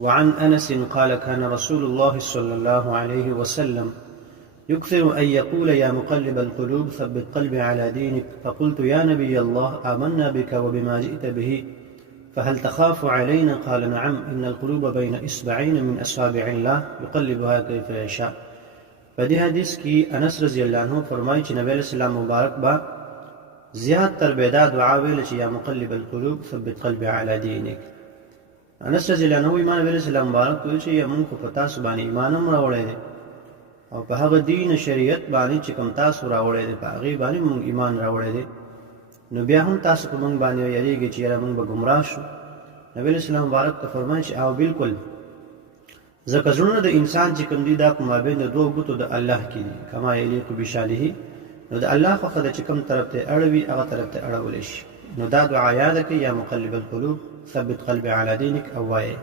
وعن أنس قال كان رسول الله صلى الله عليه وسلم يكثر أن يقول يا مقلب القلوب ثبت قلبي على دينك فقلت يا نبي الله آمنا بك وبما جئت به فهل تخاف علينا قال نعم إن القلوب بين إصبعين من أصابع الله يقلبها كيف يشاء. په دې حدیث کې انس رضی الله عنه فرمایي چې نبی صلی الله مبارک با زیات تر بيدا دعا ویل چې یا مقلب القلوب ثبت قلبي على دينك. انس رضی الله عنه ایمان نبی صلی الله مبارک ویل چې موږ په تاسو باندې ایمان هم راوړی دی او په هغه دین شریعت باندې چې کوم تاسو راوړی دی په هغه باندې موږ ایمان راوړی دی، نو بیا هم تاسو په موږ باندې یریږئ چې موږ به گمراه شو. نبی صلی الله مبارک ته فرمایي چې او بالکل ځکه زړونه د انسان چې کوم دي دا په مابین د دوه ګوتو د الله کې دي، کما یلیق بشانه، نو د الله خو خدای چې کوم طرف ته اړوي هغه طرف ته اړول شي. نو دا دعا یاد کړئ یا مقلب القلوب ثبت قلبي على دينك او وایي